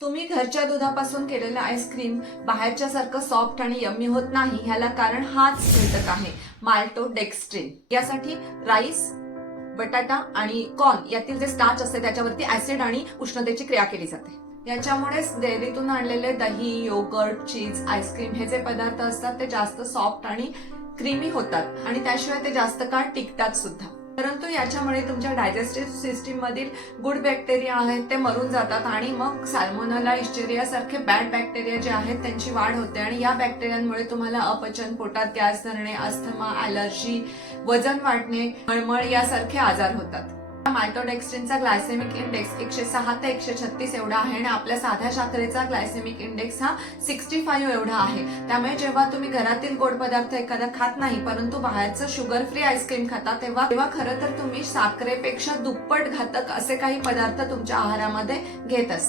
तुम्ही घरच्या दुधापासून केलेलं आईस्क्रीम बाहेरच्या सारखं सॉफ्ट आणि यम्मी होत नाही, ह्याला कारण हाच घटक आहे, माल्टोडेक्स्ट्रिन. यासाठी राईस, बटाटा आणि कॉर्न यातील जे स्टार्च असते त्याच्यावरती ऍसिड आणि उष्णतेची क्रिया केली जाते. याच्यामुळेच डेअरीतून आणलेले दही, योगर्ट, चीज, आईस्क्रीम हे जे पदार्थ असतात ते जास्त सॉफ्ट आणि क्रीमी होतात आणि त्याशिवाय ते जास्त काळ टिकतात सुद्धा. परंतु याच्यामुळे तुमच्या डायजेस्टिव्ह सिस्टीम मधील गुड बॅक्टेरिया आहेत ते मरून जातात आणि मग सॅल्मोनेला, लिस्टेरिया सारखे बॅड बॅक्टेरिया जे आहेत त्यांची वाढ होते आणि या बॅक्टेरियांमुळे तुम्हाला अपचन, पोटात गॅस धरणे, अस्थमा, ॲलर्जी, वजन वाढणे, मळमळ यासारखे आजार होतात. माल्टोडेक्स्ट्रिनचा ग्लायसेमिक इंडेक्स 106 ते 136 एवढा आहे आणि आपल्या साध्या साखरेचा ग्लायसेमिक इंडेक्स हा 65 एवढा आहे. त्यामुळे जेव्हा तुम्ही घरातील गोड पदार्थ एखादा खात नाही परंतु बाहेरचं शुगर फ्री आईस्क्रीम खाता तेव्हा खरं तर तुम्ही साखरेपेक्षा दुप्पट घातक असे काही पदार्थ तुमच्या आहारामध्ये घेत असता.